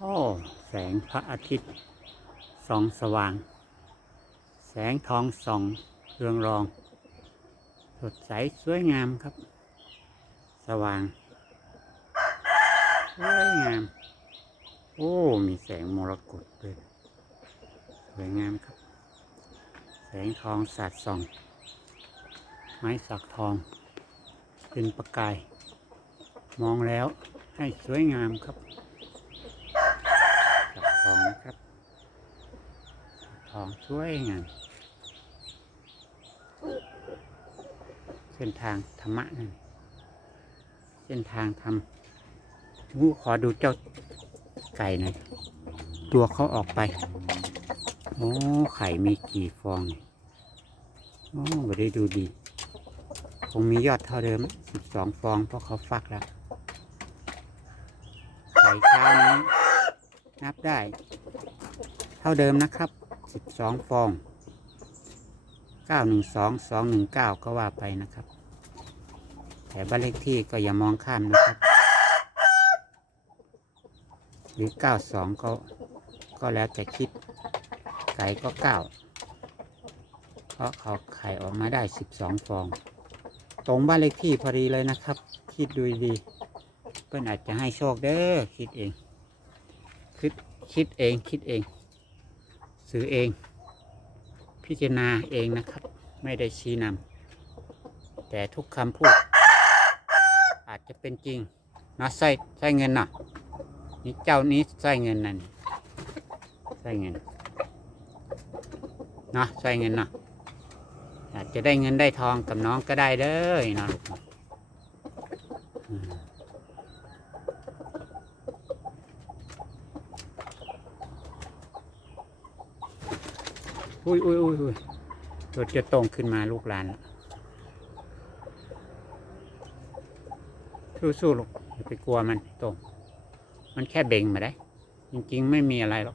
โอ้แสงพระอาทิตย์ส่องสว่าง แสงทองส่องเรืองรอง สดใสสวยงามครับ สว่างสวยงาม โอ้ มีแสงมรกตด้วยสวยงามครับ แสงทองสาดส่อง ไม้สักทอง เป็นประกาย มองแล้วให้สวยงามครับสักทองนะครับสักทอง สวยงามเส้นทางธรรมะนั่นเส้นทางทำงูขอดูเจ้าไก่หน่อยตัวเขาออกไป โอ้ไข่มีกี่ฟองเนี่ยโอ้ไม่ได้ดูดี คงมียอดเท่าเดิมสิบสองฟองเพราะเขาฟักแล้วไข่เช้านี้นับได้ เท่าเดิมนะครับ สิบสองฟองเก้าหนึ่งสองสองหนึ่งเก้าก็ว่าไปนะครับ แต่บ้านเลขที่ก็อย่ามองข้ามนะครับ หรือเก้าสองก็ก็แล้วแต่คิด ไก่ก็เก้าเพราะเขาไข่ออกมาได้สิบสองฟอง ตรงบ้านเลขที่พอดีเลยนะครับ คิดดูดีเพื่อนอาจจะให้โชคเด้อคิดเอง คิดคิดเองคิดเอง ซื้อเอง พิจารณาเองนะครับ ไม่ได้ชี้นำแต่ทุกคำพูด อาจจะเป็นจริงนะใส่ใส่เงินนาะนี่เจ้านี้ใส่เงินนั่นใส่เงินนะใส่เงินนาะอาจจะได้เงินได้ทองกับน้องก็ได้เด้อเนะลูกเนาะ อุ้ยอุ้ยอุ้ยอุ้ยรถจะตรงขึ้นมาลูกหลานสู้ๆลูกอย่าไปกลัวมันตรงมันแค่เบ่งมาได้ จริงๆ ไม่มีอะไรหรอก